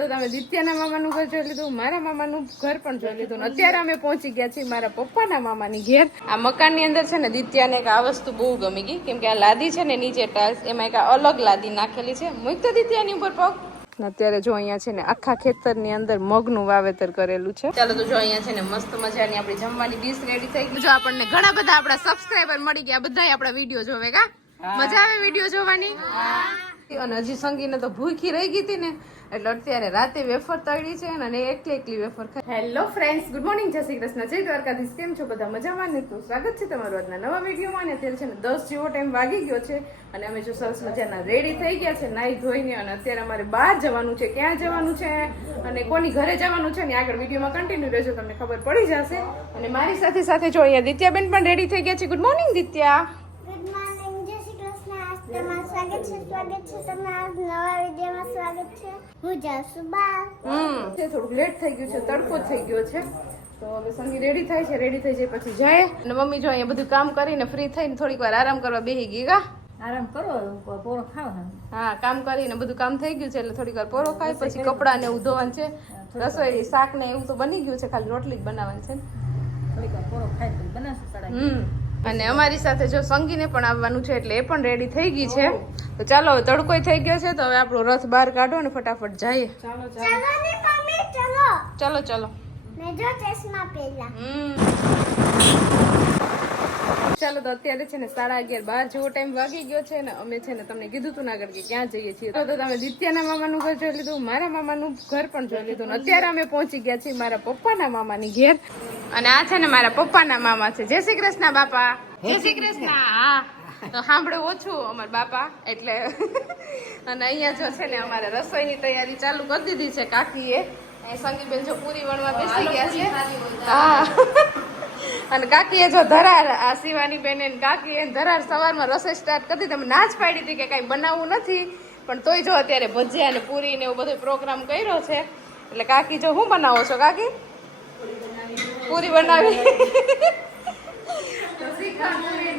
તો તમે દિત્યાના મામાનું ઘર જોઈ લીધું મારા મામાનું ઘર પણ જોઈ લીધું. અત્યારે અમે પહોંચી ગયા છીએ મારા પપ્પાના મામાની ઘેર. આ મકાનની અંદર છે ને દિત્યાને એક આ વસ્તુ બહુ ગમી ગઈ. કેમ કે આ લાદી છે ને નીચે ટાઇલ્સ એમાં એક અલગ લાદી નાખેલી છે. મૂક તો દિત્યાની ઉપર પગ. અત્યારે જો અહીંયા છે ને આખા ખેતરની અંદર મગનું વાવેતર કરેલું છે. ચાલો તો જો અહીંયા છે ને મસ્ત મજાની આપણી જમવાની ડીશ રેડી થઈ ગઈ. જો આપણને ઘણા બધા આપણા સબસ્ક્રાઇબર મળી ગયા. બધા આપણા વીડિયો જોવે કા? મજા આવે વીડિયો જોવાની? અને હજી સંગીને તો ભૂખી રહી ગઈ હતી ને. એટલે અત્યારે રાતે વેફર તળી છે અને એકલી એકલી વેફર ખાઈ હેલો ફ્રેન્ડ્સ ગુડ મોર્નિંગ જય શ્રી કૃષ્ણ. જય દ્વારકાધીશ. કેમ છો બધા? મજામાં ને? તો સ્વાગત છે તમારું આજના નવા વિડીયોમાં ને અત્યારે છે ને દસ જેવો ટાઈમ વાગી ગયો છે અને અમે જો સરસ મજાના રેડી થઈ ગયા છે, નાઈ ધોઈને અને અત્યારે અમારે બહાર જવાનું છે. ક્યાં જવાનું છે અને કોની ઘરે જવાનું છે ને આગળ વિડીયોમાં કન્ટિન્યુ રહેજો, તમને ખબર પડી જશે. અને મારી સાથે સાથે જો અહીંયા દિત્યાબેન પણ રેડી થઈ ગયા છે. Good morning Ditya. સ્વાગત છે તમારા નવા વિડીયોમાં સ્વાગત છે. હું જાસુ બા હમ. છે થોડુંક લેટ થઈ ગયું છે તડકો થઈ ગયો છે. તો હવે સંગી રેડી થાય છે રેડી થઈ જાય પછી જાય. અને મમ્મી જો અહીંયા બધું કામ કરીને ફ્રી થઈને થોડીક વાર આરામ કરવા બેસી ગઈ કા? આરામ કરો પોરો ખાવ હા કામ કરીને બધું કામ થઈ ગયું છે એટલે થોડીક વાર પોરો ખાય પછી કપડાં ને એવું ધોવાનું છે. રસોઈ શાક ને એવું તો બની ગયું છે ખાલી રોટલી જ બનાવવાની છે. થોડીક વાર પોરો ખાઈ બનાવશું હમ. અને અમારી સાથે જો સંગીને પણ આવવાનું છે એટલે એ પણ રેડી થઈ ગઈ છે. તો ચાલો તડકો તડકોય થઈ ગયો છે તો હવે આપણો રથ બહાર કાઢો ને ફટાફટ જઈએ. ચાલો ચાલો. ને મમ્મી ચલો. ચાલો ચાલો. મેં જો ચશ્મા પહેલા હમ. ચાલો તો અત્યારે છે ને સાડા અગિયાર બાર જેવો ટાઈમ વાગી ગયો છે ને અમે છે ને તમને કીધું તું ના આગળ કે ક્યાં જઈએ છીએ. તો તો તમે દિત્યાના મામાનું ઘર જોઈ લીધું મારા મામાનું ઘર પણ જોઈ લીધું ને અત્યારે અમે પહોંચી ગયા છીએ મારા પપ્પાના મામાની ઘેર. અને આ છે ને મારા પપ્પાના મામા છે. જય શ્રી કૃષ્ણ બાપા. જય શ્રી કૃષ્ણ. હા. સાંભળે ઓછું અમારા બાપા એટલે અને અહીંયા જો છે ને અમારે રસોઈની તૈયારી ચાલુ કરી દીધી છે કાકીએ. સંગીબેન જો પૂરી વણવા બેસી ગયા છે. હા. અને કાકીએ જો ધરાર આ શિવાની બેન કાકીએ ધરાર સવારમાં રસોઈ સ્ટાર્ટ કરી તમે ના જ પાડી હતી કે કાંઈ બનાવવું નથી પણ તોય જો અત્યારે ભજીયા ને પૂરી ને એવું બધો પ્રોગ્રામ કર્યો છે. એટલે કાકી જો શું બનાવો છો કાકી? પૂરી બનાવી.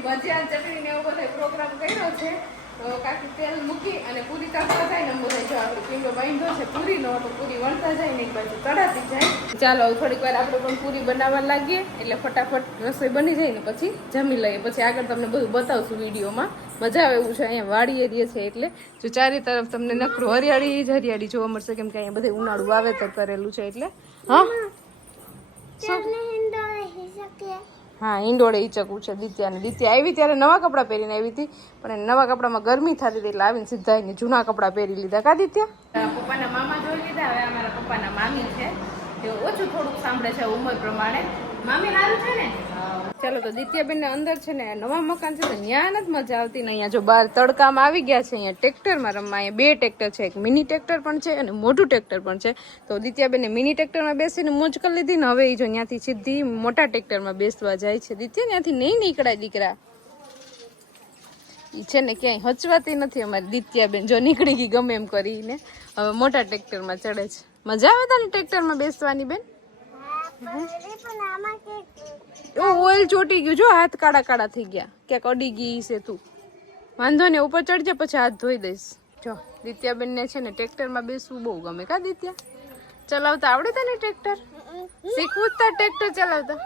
ભજીયા ને ચટણી ને એવો બધો પ્રોગ્રામ કર્યો છે તો કાકી તેલ મૂકી અને પૂરી તળતા જાય ને બધા જો આપણે પીંડો બાંધ્યો છે પૂરીનો તો પૂરી વણતા જાય ને એક બાજુ તળાતી જાય. ચાલો થોડીક વાર આપણે પણ પૂરી બનાવવા લાગીએ એટલે ફટાફટ રસોઈ બની જાય ને પછી જમી લઈએ. પછી આગળ તમને બધું બતાવશું વિડીયોમાં. મજા આવે એવું છે અહીંયા વાડી એરિયા છે એટલે. જો ચારે તરફ તમને નકરું હરિયાળી જ હરિયાળી જોવા મળશે કેમ કે અહીંયા બધે ઉનાળું વાવેતર કરેલું છે એટલે. હા ચાલને હિન્દો રહી શકે હા, હિંડોળે ઈચકવું છે દિત્યાને. દિત્યા આવી ત્યારે નવા કપડાં પહેરીને આવી હતી, પણ નવા કપડામાં ગરમી થતી હતી એટલે આવીને સીધા એને જૂના કપડાં પહેરી લીધા. કા દિત્યા? પપ્પાના મામા જોઈ લીધા, હવે અમારા પપ્પાના મામી છે. તે ઓછું થોડુંક સાંભળે છે ઉંમર પ્રમાણે. ચાલો તો દિત્યાબેન અંદર છે ને, નવા મકાન છે તો ત્યાં નથી મજા આવતી ને અહીંયા જો બહાર તડકામાં આવી ગયા છે, અહીંયા ટ્રેક્ટરમાં રમવા, અહીંયા બે ટ્રેક્ટર છે, એક મિની ટ્રેક્ટર પણ છે અને મોટું ટ્રેક્ટર પણ છે. તો દિત્યાબેને મિની ટ્રેક્ટરમાં બેસીને મોજ કરી લીધી ને હવે એ જો ત્યાંથી સીધી મોટા ટ્રેક્ટરમાં બેસવા જાય છે. દિત્યા, ત્યાંથી નહીં નીકળાય દીકરા. ઈ છે ને ક્યાંય હચવાતી નથી અમારી દિત્યાબેન. જો નીકળી ગઈ ગમે એમ કરીને. હવે મોટા ટ્રેક્ટરમાં ચડે છે. મજા આવે તને ટ્રેક્ટરમાં બેસવાની બેન? ઓઇલ ચોટી ગયું, જો હાથ કાળા કાળા થઈ ગયા. ક્યાંક અડી ગઈ છે તું વાંધો ને ઉપર ચડજે, પછી હાથ ધોઈ દઈશ. જો દિત્યાબેન ને છે ને ટ્રેક્ટરમાં બેસવું બહુ ગમે. કા દિત્યા? ચલાવતા આવડે તને ટ્રેક્ટર? શીખવું જ ટ્રેક્ટર ચલાવતા.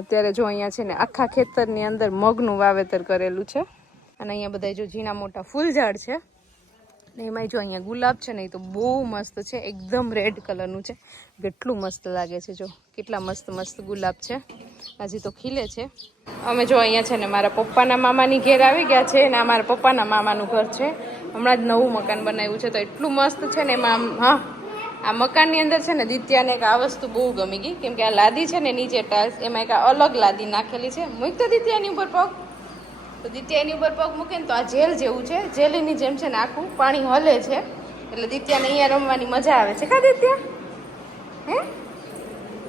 અત્યારે જો અહીંયા છે ને આખા ખેતરની અંદર મગનું વાવેતર કરેલું છે. અને અહીંયા બધા જો ઝીણા મોટા ફૂલ ઝાડ છે. ને એમાંય જો અહીંયા ગુલાબ છે ને એ તો બહુ મસ્ત છે, એકદમ રેડ કલરનું છે. કેટલું મસ્ત લાગે છે જો. કેટલા મસ્ત મસ્ત ગુલાબ છે. હજી તો ખીલે છે. અમે જો અહીંયા છે ને મારા પપ્પાના મામાની ઘેર આવી ગયા છે અને મારા પપ્પાના મામાનું ઘર છે. હમણાં જ નવું મકાન બનાવ્યું છે, તો એટલું મસ્ત છે ને એમાં હા. આ મકાનની અંદર છે ને દિત્યાને એક આ વસ્તુ બહુ ગમી ગઈ, કેમ કે આ લાદી છે ને નીચે ટાઇલ્સ એમાં એક અલગ લાદી નાખેલી છે. મૂકતો દિત્યાની ઉપર પગ તો દિત્યાની ઉપર પગ મૂકે ને તો આ જેલ જેવું છે. જેલીની જેમ છે ને આખું પાણી હલે છે. એટલે દિત્યાને અહીંયા રમવાની મજા આવે છે. કા દિત્યા? હે?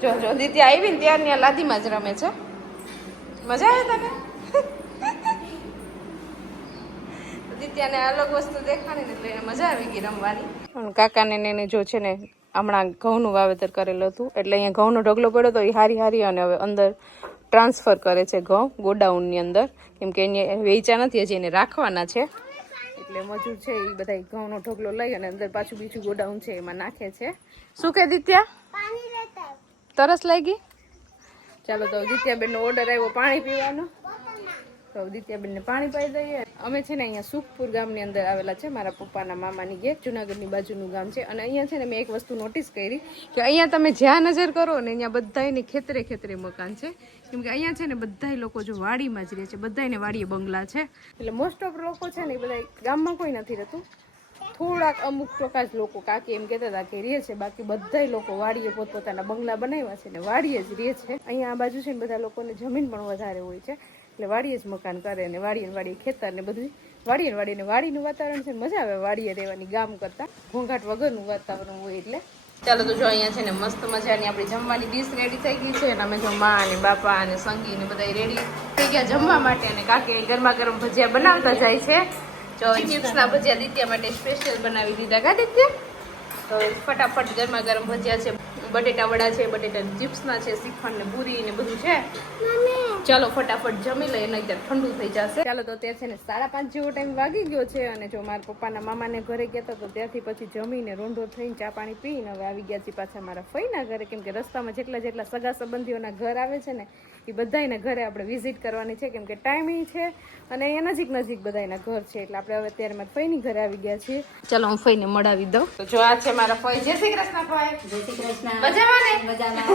જો જો, દિત્યા આવી ને ત્યારની આ લાદીમાં જ રમે છે. મજા આવે તને? દિત્યાને અલગ વસ્તુ દેખાણી ને એટલે એને મજા આવી ગઈ રમવાની. પણ કાકાને એને જો છે ને હમણાં ઘઉંનું વાવેતર કરેલું હતું. એટલે અહીંયા ઘઉંનો ઢગલો પડ્યો તો એ હારી હારી અને હવે અંદર ટ્રાન્સફર કરે છે ઘઉં ગોડાઉનની અંદર. કેમ કે એને વેચા નથી હજી એને રાખવાના છે. એટલે મજૂર છે એ બધા ઘઉંનો ઢગલો લઈ અને અંદર પાછું બીજું ગોડાઉન છે એમાં નાખે છે. શું કે દિત્યા. તરસ લાગી? ચાલો તો દિત્યાબેનનો ઓર્ડર આવ્યો પાણી પીવાનો. તો દિત્યાબેનને પાણી પાઈ દઈએ. અમે છે ને અહીંયા સુખપુર ગામની અંદર આવેલા છે, મારા પપ્પાના મામાની ઘેર. જુનાગઢની બાજુનું ગામ છે અને અહીંયા છે ને મેં એક વસ્તુ નોટિસ કરી કે અહીંયા તમે જ્યાં નજર કરો ને અહીંયા બધાયની ખેતરે ખેતરે મકાન છે. કેમ કે અહીંયા છે ને બધાય લોકો જો વાડીમાં જ રહે છે, બધાયને વાડીએ બંગલા છે. એટલે મોસ્ટ ઓફ લોકો છે ને એ બધા ગામમાં કોઈ નથી રહેતું. થોડાક અમુક ટકા જ લોકો કાકી એમ કહેતા હતા કે રહે છે, બાકી બધાય લોકો વાડીએ પોતપોતાના બંગલા બનાવ્યા છે ને વાડીએ જ રહે છે. અહીંયા આ બાજુ છે ને બધા લોકોને જમીન પણ વધારે હોય છે. એટલે વાડીએ જ મકાન કરે ને વાડીએ વાડીએ ખેતર ને બધું વાડીએ વાડીએ ને વાડીનું વાતાવરણ છે મજા આવે વાડીએ રહેવાની ગામ કરતા. ઘોંઘાટ વગરનું વાતાવરણ હોય એટલે. ચાલો તો જો અહીંયા છે ને મસ્ત મજાની આપણી જમવાની ડીશ રેડી થઈ ગઈ છે અને અમે જો મા અને બાપા અને સંગી ને બધા રેડી થઈ ગયા જમવા માટે અને કાકી ગરમા ગરમ ભજીયા બનાવતા જાય છે. જો ચિપ્સના ભજીયા દિત્યા માટે સ્પેશિયલ બનાવી દીધા. કા દિત્યા? તો ફટાફટ ગરમા ગરમ ભજીયા છે. બટેટા વડા છે, બટેટા ચિપ્સના છે શ્રીખંડ ને પૂરી ને બધું છે. ચાલો ફટાફટ જમી લઈએ નહીં ત્યારે ઠંડુ થઈ જશે. ચાલો તો ત્યાં છે ને સાડા પાંચ જેવો ટાઈમ વાગી ગયો છે અને જો મારા પપ્પાના મામાને ઘરે ગયા હતા, તો ત્યાંથી પછી જમીને રોંઢો થઈને ચા પાણી પીને હવે આવી ગયા છીએ પાછા મારા ફઈના ઘરે, કેમ કે રસ્તામાં જેટલા જેટલા સગા સંબંધીઓના ઘર આવે છે ને, એ બધાયના ઘરે આપણે વિઝિટ કરવાની છે, કેમ કે ટાઈમિંગ છે અને અહીંયા નજીક નજીક બધાયના ઘર છે, એટલે આપણે હવે અત્યારે મારા ફઈની ઘરે આવી ગયા છીએ. ચાલો હું ફઈને મળાવી દઉં. તો જો આ છે મારા ફઈ. જય શ્રી કૃષ્ણ ફઈ. જય શ્રી કૃષ્ણ. મજામાં ને? મજામાં.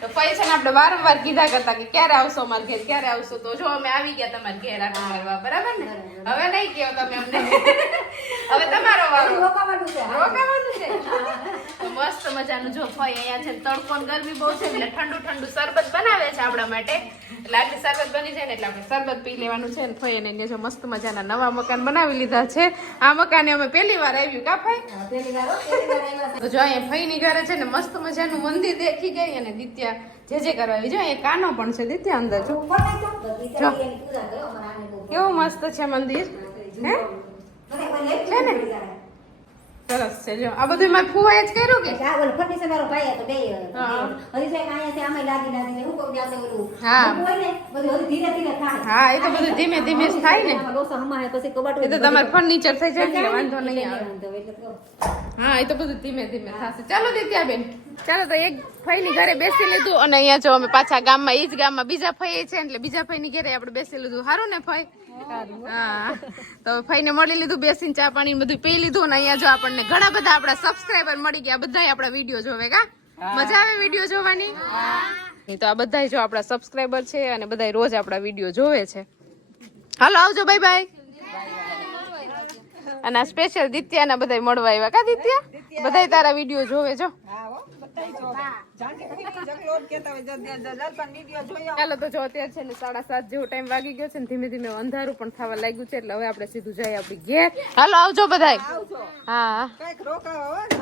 તો ને આપણે વારંવાર કીધા કરતા કે ક્યારે આવશો અમારા ઘેર ક્યારે આવશો? તો જો અમે આવી ગયા તમારા ઘેર આ મારવા બરાબર ને? હવે નહીં કહો તમે અમને. હવે તમારો વારો. રોકાવાનું છે રોકાવાનું છે? મસ્ત મજાનું જો ફઈ અહીંયા છે તડકો ગરમી બહુ છે એટલે ઠંડુ ઠંડુ શરબત બનાવે છે આપણા માટે. એટલે આટલી શરબત બની જાય ને એટલે આપણે શરબત પી લેવાનું છે ને અને એને જો મસ્ત મજાના નવા મકાન બનાવી લીધા છે. આ મકાને અમે પહેલી વાર આવ્યું કા ફઈ. તો જો અહીંયા ફઈની ઘરે છે ને મસ્ત મજાનું મંદિર દેખી ગઈ અને દિત્યા જે જે કરવા આવી. જો અહીંયા કાનો પણ છે દિત્યા અંદર જો. કેવું મસ્ત છે મંદિર હે છે ને? સરસ છે જો આ બધું મારે ફુવાએ જ કર્યું કે ઓલો ફર્નિચર વાળો ભાઈ હતો, બે હા. હજી સાહેબ અહીંયા છે, આમાંય લાદી લાદીને હું કહું ત્યાં ઓલું. હા. હોય ને, બધું હજી ધીરે ધીરે થાય. હા, એ તો બધું ધીમે ધીમે જ થાય ને. આમાં હમાય પછી કબાટ એ તો તમારે ફર્નિચર થઈ જાય એટલે વાંધો નહીં આવે એટલે હા એ તો બધું ધીમે ધીમે થશે ચાલો દિત્યાબેન ચાલો તો એક ફઈની ઘરે બેસી લીધું અને અહીંયા જો અમે પાછા ગામમાં એ જ ગામમાં બીજા ફઈ છે એટલે બીજા ફઈની ઘરે આપણે બેસી લીધું. સારું ને ફઈ? હા. તો ફઈને મળી લીધું બેસીને ચા પાણી બધું પી લીધું અને અહીંયા જો આપણને ઘણા બધા આપણા સબસ્ક્રાઈબર મળી ગયા બધા આપણા વીડિયો જોવે કા? મજા આવે વીડિયો જોવાની? નહીં તો આ બધા જો આપણા સબસ્ક્રાઈબર છે અને બધા રોજ આપણા વીડિયો જોવે છે. હાલો આવજો બાય બાય અને આ સ્પેશિયલ દિત્યાના બધા મળવા આવ્યા કા દિત્યા? બધા તારા વીડિયો જોવે જો. ચાલો તો જો અત્યારે છે ને સાડા સાત જેવો ટાઈમ વાગી ગયો છે ને ધીમે ધીમે અંધારું પણ થવા લાગ્યું છે એટલે હવે આપણે સીધું જઈએ આપણી ઘેર હાલો આવજો બધાય હા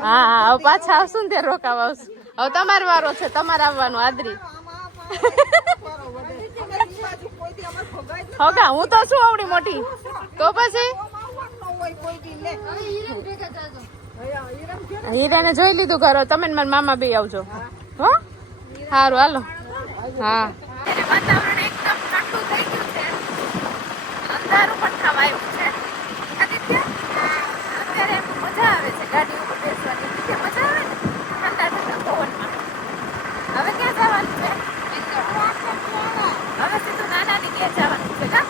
હા હા હવે પાછા આવશું ને ત્યારે રોકાવા આવશું હવે તમારો વારો છે તમારે આવવાનું આદરી હોગા હું તો શું આવડી મોટી તો પછી હીરાને જોઈ લીધું ઘરો. તમે મારા મામા બી આવજો. હો? સારું હાલો. હા. છે છે છે છે છે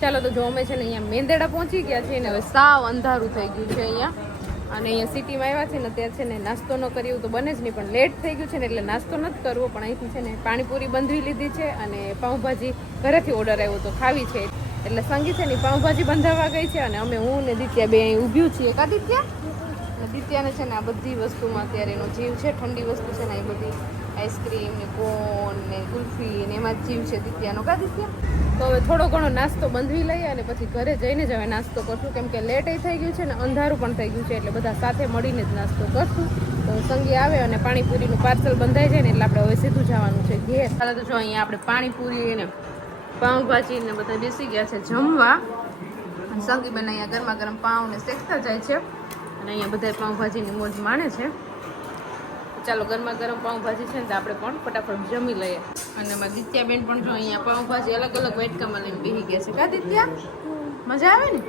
ચાલો તો જો અમે છે ને અહીંયા મેંદેડા પહોંચી ગયા છીએ ને હવે સાવ અંધારું થઈ ગયું છે અહીંયા. અને અહીંયા સિટીમાં આવ્યા છે ને ત્યાં છે ને નાસ્તો ન કર્યું તો બને જ નહીં, પણ લેટ થઈ ગયું છે ને એટલે નાસ્તો નથી કરવો, પણ અહીંથી છે ને પાણીપુરી બંધવી લીધી છે અને પાઉંભાજી ઘરેથી ઓર્ડર આવ્યો તો ખાવી છે. એટલે સંગી છે ને પાઉંભાજી બંધાવવા ગઈ છે અને અમે હું ને દિત્યા બે અહીં ઊભ્યું છીએ. કા દિત્યા? દિત્યાને છે ને આ બધી વસ્તુમાં અત્યારે એનો જીવ છે, ઠંડી વસ્તુ છે ને એ બધી. આઈસ્ક્રીમ ને કોન ને કુલ્ફી ને એમાં જીવ છે દિત્યાનો. કા દિત્યા? તો હવે થોડો ઘણો નાસ્તો બંધવી લઈએ અને પછી ઘરે જઈને જ હવે નાસ્તો કરશું. કેમ કે લેટ થઈ ગયું છે ને અંધારું પણ થઈ ગયું છે એટલે બધા સાથે મળીને જ નાસ્તો કરશું. તો સંગી આવે અને પાણીપુરીનું પાર્સલ બંધાઈ જાય ને એટલે આપણે હવે સીધું જવાનું છે ઘેર. ચાલો તો જો અહીંયા આપણે પાણીપુરી ને પાઉંભાજી ને બધા બેસી ગયા છે જમવા. સંગી સંગીબેન અહીંયા ગરમા ગરમ પાઉં ને શેકતા જાય છે. અને અહીંયા બધા પાઉંભાજીની મોજ માણે છે. ચાલો ગરમા ગરમ પાઉંભાજી છે ને તો આપણે પણ ફટાફટ જમી લઈએ. અને એમાં દિત્યાબેન પણ જો અહીંયા પાઉંભાજી અલગ અલગ વેટકામાં લઈને બેસી ગયા છે. કા દિત્યા? મજા આવે ને?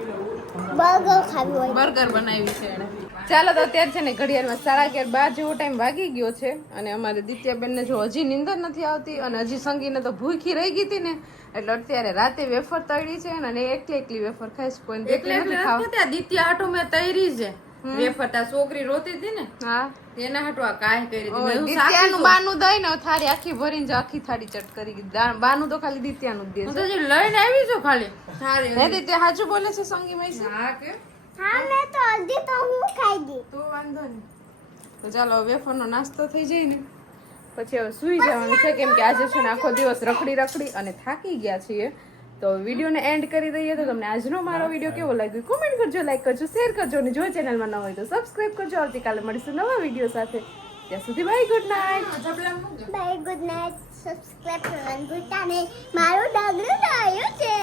બર્ગર ખાવી હોય. બર્ગર બનાવી છે એણે. ચાલો તો અત્યારે છે ને ઘડિયાળમાં સાડા અગિયાર બાર જેવો ટાઈમ વાગી ગયો છે અને અમારે દિત્યાબેનને જો હજી નીંદર નથી આવતી અને હજી સંગીને તો ભૂખી રહી ગઈ હતી ને એટલે અત્યારે રાતે વેફર તળી છે અને એકલી એકલી વેફર ખાઈશ કોઈ એટલે દિત્યા આટો મેં તૈરી છે. વેફર તા છોકરી રોતી હતી ને હા. તેના હાટુ આ કાંઈ કરી દિત્યાનું બાનું દઈ ને થાળી આખી ભરીને જો આખી થાળી ચટ કરી બાનું તો ખાલી દિત્યાનું જ દે છે. તો લઈને આવી છું ખાલી. સારી હે દિત્યા હાચું બોલે છે સંગી મૈસી? હા કે? હા મે તો અડધી તો હું ખાઈ ગઈ. તો વાંધો નહીં. તો ચાલો વેફરનો નાસ્તો થઈ જાય ને. પછી હવે સુઈ જવાનું છે કેમ કે આજે છે ને આખો દિવસ રખડી રખડી અને થાકી ગયા છીએ. તો વિડીયોને એન્ડ કરી દઈએ તો તમને આજનો મારો વીડિયો કેવો લાગ્યો? કોમેન્ટ કરજો લાઈક કરજો શેર કરજો અને જો ચેનલમાં ન હોય તો સબસ્ક્રાઈબ કરજો. આવતીકાલે મળીશું નવા વીડિયો સાથે. ત્યાં સુધી bye good night bye good night subscribe કરવાનું ભૂલતા નહીં. મારું ડાગરું આવ્યું છે.